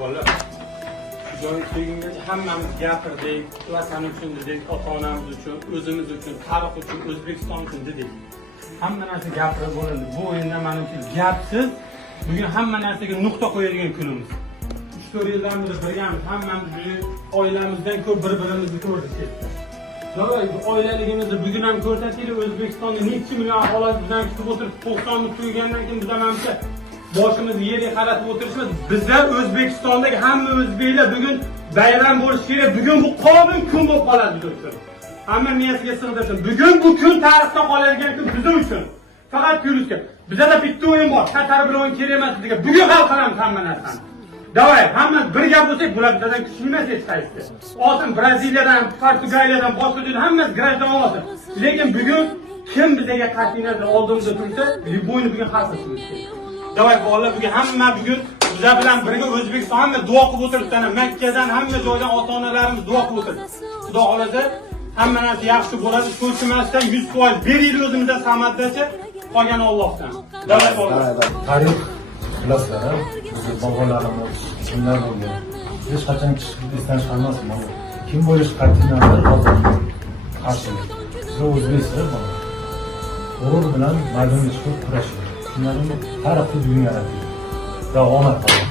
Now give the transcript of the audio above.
bola. Joy kelgungacha hammamiz gapirdik, vatani uchun dedik, ota-onamiz uchun, o'zimiz uchun, tarix uchun, O'zbekiston uchun dedik. Hamma narsa gapirib bo'lindi. Bu o'yinda men uchun gapsiz bugun hamma narsaga nuqta qo'yadigan kunimiz. 3-4 yildan beri birgamiz, hammamiz oilamizdan ko'p bir-birimizni ko'rdik ketdi. Davay oilaligimizni bugun ham ko'rsataylik. O'zbekistonda necha million aholi bizdan kutib o'tirib, 90 ni tugagandan keyin biz hamcha boshimizni yerga qaratib o'tirishimiz. Bizlar O'zbekistondagi hamma o'zbeklar bugun bayram bo'lishi kerak. Bugun bu qonun kun bo'lib qoladi biz uchun. Hamma miyasiga sig'dirsin. Bugun bu kun tarixda qoladigan kun biz uchun. Faqat yurishga. Bizda bitta o'yin bor. Qatar bilan o'yin kerak emas degan. Bugun hal qilamiz hamma narsani. Davay, hamma bir gap bo'lsak, bular bizdan kuchli emas hech qaysi. Olsin Braziliyadan, Portugaliyadan, boshqa joydan hammasi grajdan olsin. Lekin bugun kim bizga qat'iy nazar oldimizda tursa, bu o'yinni bugun hal qilishimiz kerak. Davay bolalar bugun hamma bugun bizlar bilan birga O'zbekiston hamma duo qilib o'tiribdi. Makkadan hamma joydan ota-onalarimiz duo qilib o'tirdi. Xudo xolasa hamma narsa yaxshi bo'ladi. Ko'chmasdan 100% beraylik o'zimizdan samaddachi, qolgani Allohdan. Davay bolalar. Tarix bilasizlar, bizni bobolarimiz kimlar bo'lgan. Hech qachon esdan chiqarmasin. Kim bo'lish qat'iy nazar hozir qarshi. Siz o'zbeklar bor. G'urur bilan maydonga chiqib kurashing. Shundan tarixni bugun yaratdik. Davom etadi.